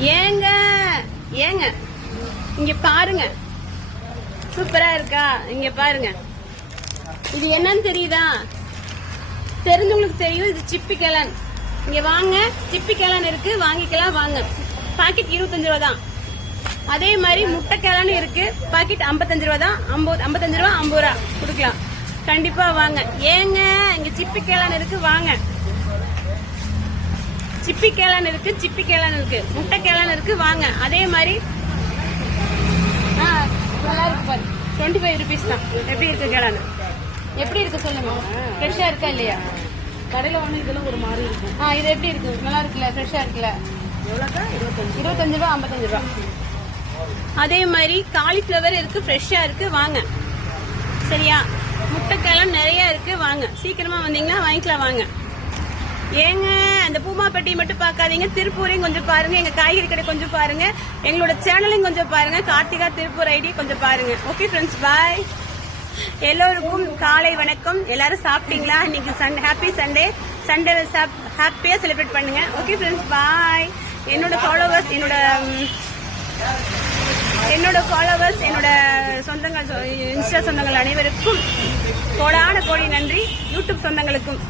ஏங்க ஏங்க இங்க பாருங்க, சூப்பரா இருக்கா? இங்க பாருங்க, இது என்னன்னு தெரியுதா? தெரிஞ்சவங்களுக்கு தெரியும். இது சிப்பி கிழன். இங்க வாங்க, சிப்பி கிழன் இருக்கு, வாங்கிக்கலாம் வாங்க. பாக்கெட் 25 ரூபா தான். அதே மாதிரி முட்டை கிழன் இருக்கு, பாக்கெட் 55 ரூபா தான். 55 ரூபா 50 ரூபா கொடுக்கலாம். கண்டிப்பா வாங்க. ஏங்க இங்க சிப்பி கிழன் இருக்கு, வாங்க. சிப்பி கிழன் இருக்கு, சிப்பி கிழன் இருக்கு, முட்டை கிழன் இருக்கு, வாங்க. அதே மாதிரி நல்லா இருக்கு பாரு, 25 ரூபீஸ் தான். எப்படி இருக்கு கிழன்? எப்படி இருக்கு சொல்லுங்க. ஃப்ரெஷ்ஷா இருக்கா இல்லையா? கடையில வாங்க இதெல்லாம் ஒரு மாதிரி இருக்கும். இது எப்படி இருக்கு? நல்லா இருக்குல்ல? ஃப்ரெஷ்ஷா இருக்குல்ல? 25 ரூபா 55 ரூபா. அதே மாதிரி காலிஃபிளவர் இருக்கு, ஃப்ரெஷ்ஷா இருக்கு, வாங்க. சரியா? முட்டைக்கெல்லாம் நிறைய இருக்கு, வாங்க. சீக்கிரமா வந்தீங்கன்னா வாங்கிக்கலாம், வாங்க. ஏங்க அந்த பூமாப்பட்டி மட்டும் பார்க்காதீங்க, திருப்பூரையும் கொஞ்சம் பாருங்க, எங்க காய்கறி கடை கொஞ்சம் பாருங்க, எங்களோட சேனலையும் கொஞ்சம் பாருங்க, கார்த்திகா திருப்பூர் ஐடி கொஞ்சம் பாருங்க. ஓகே ஃப்ரெண்ட்ஸ், பாய். எல்லோருக்கும் காலை வணக்கம். எல்லாரும் சாப்பிட்டீங்களா? இன்னைக்கு ஹாப்பி சண்டே. சண்டே ஹாப்பியா செலிப்ரேட் பண்ணுங்க. ஓகே ஃப்ரெண்ட்ஸ், பாய். என்னோட ஃபாலோவர்ஸ், என்னோட சொந்தங்கள், இன்ஸ்டா சொந்தங்கள் அனைவருக்கும் கோடான கோடி நன்றி. யூடியூப் சொந்தங்களுக்கும்